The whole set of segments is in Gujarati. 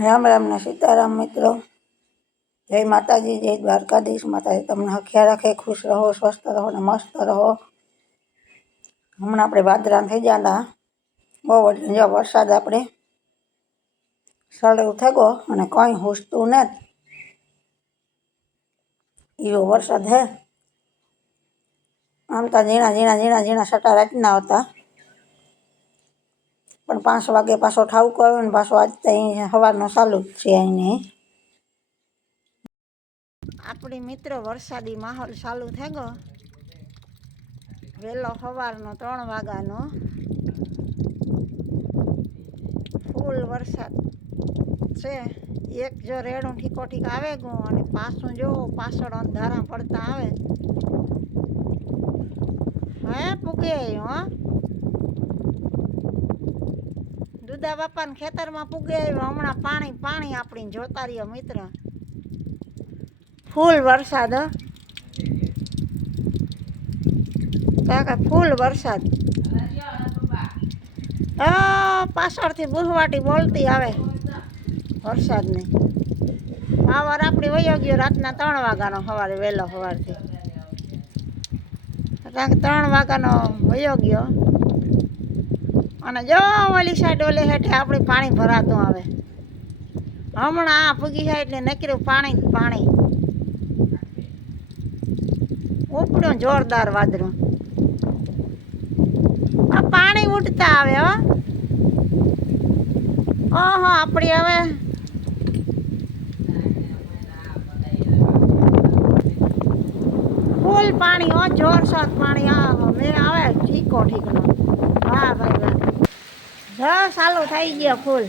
રામ રામ ને સીતારામ મિત્રો. જય માતાજી, જય દ્વારકાધીશ. માતાજી, તમને હખ્યા રાખે, ખુશ રહો, સ્વસ્થ રહો ને મસ્ત રહો. હમણાં આપણે વાદરા થઈ ગયા હતા. બહુ જો વરસાદ આપણે ચાલુ થયો અને કંઈ હુસતું ને એવો વરસાદ હે. આમ તો ઝીણા ઝીણા ઝીણા ઝીણા સટા રાતના હતા. પણ પાંચ વાગે પાછો ઠાવકો આવ્યો ને પાછો આજ તો અહીં સવારનો ચાલુ જ છે અહીં આપણી મિત્રો વરસાદી માહોલ ચાલુ થઈ ગયો. વહેલો સવારનો ત્રણ વાગ્યાનો. ફૂલ વરસાદ છે. એક જો રેડું ઠીકો ઠીક આવે ગયું અને પાછું જો પાછળ અંધારા પડતા આવે. હે પૂગે હા? દુધા બાપાને ખેતરમાં પૂગે આવ્યો. હમણાં પાણી પાણી આપણી જોતા રહ્યો મિત્ર. ફૂલ વરસાદ કાકા, ફૂલ વરસાદ. આ પાછળથી બુહવાટી બોલતી આવે વરસાદની. પાવર આપણી વયો ગયો રાતના ત્રણ વાગ્યાનો સવારે વહેલો સવારથી. કારણ કે ત્રણ વાગ્યાનો વયો ગયો અને જો ઓલી સાઈડ ઓલી હેઠે આપણે પાણી ભરાતું આવે. હમણાં આ ફૂગી જાય એટલે નકર્યું પાણી પાણી. ઉપડ્યું જોરદાર વાદળું. આ પાણી ઉડતા આવે હો. ઓહો, આપણી હવે ફૂલ પાણી હો જોરસોર પાણી. આ મેં આવે ઠીકો ઠીકનો. વાહ ભાઈ વાહ. જ થઈ ગયો ફૂલ.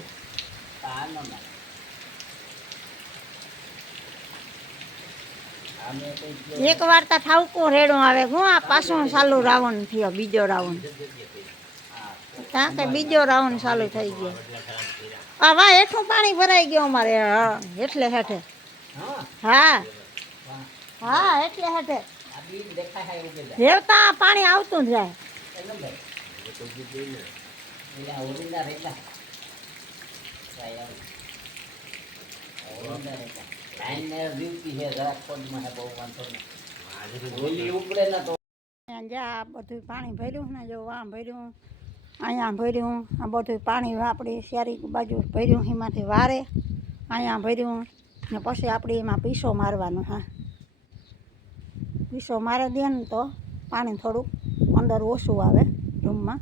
એક વાર તો ઠાવકો રેડો આવે. હું આ પાછું ચાલુ રાવણ થયો, બીજો રાવણ ત્યાં કે બીજો રાઉન્ડ ચાલુ થઈ ગયો. આ વાહ, હેઠું પાણી ભરાઈ ગયું અમારે. હા, એટલે હેઠે. હા. હા, એટલે હેઠે. રેવતા પાણી આવતું જાય. જ્યાં બધું પાણી ભર્યું ને જો આમ ભર્યું અહીંયા ભર્યું આ બધું પાણી આપણે શેરી બાજુ ભર્યું એમાંથી વારે અહીંયા ભર્યું ને પછી આપણે એમાં પીસો મારવાનો હા પીસો મારી દે ને તો પાણી થોડુંક અંદર ઓછું આવે 有吗？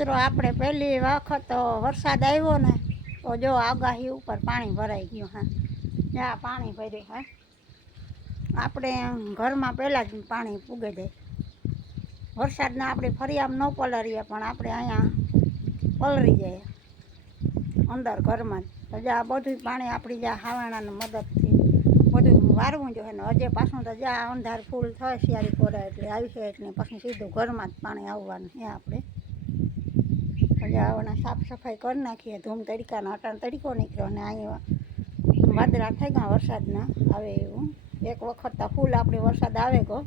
મિત્રો, આપણે પહેલી વખત વરસાદ આવ્યો ને, તો જો આગાહી ઉપર પાણી ભરાઈ ગયું, હા. જ્યાં પાણી ભર્યું, હા. આપણે ઘરમાં પહેલાં જ પાણી પૂગે દે. વરસાદના આપણે ફરિયામ ન પલરીએ પણ આપણે અહીંયા પલરી જાય અંદર ઘરમાં. તો જ્યાં બધું પાણી આપણી જ્યાં હાવાણાની મદદથી. બધું વારવું જોઈએ ને. હજે પાછું તો જ્યાં અંધાર ફૂલ થાય શિયાળી કોરા એટલે આવી છે એટલે પછી સીધું ઘરમાં જ પાણી આવવાનું એ આપણે. પછી આવવાના સાફ સફાઈ કરી નાખીએ, ધૂમ તડકાનો, અટાણ તડકો નીકળ્યો અને અહીંયા વાદળા થઈ ગયા વરસાદના આવે એવું એક વખત તો ફૂલ આપણે વરસાદ આવે ગયો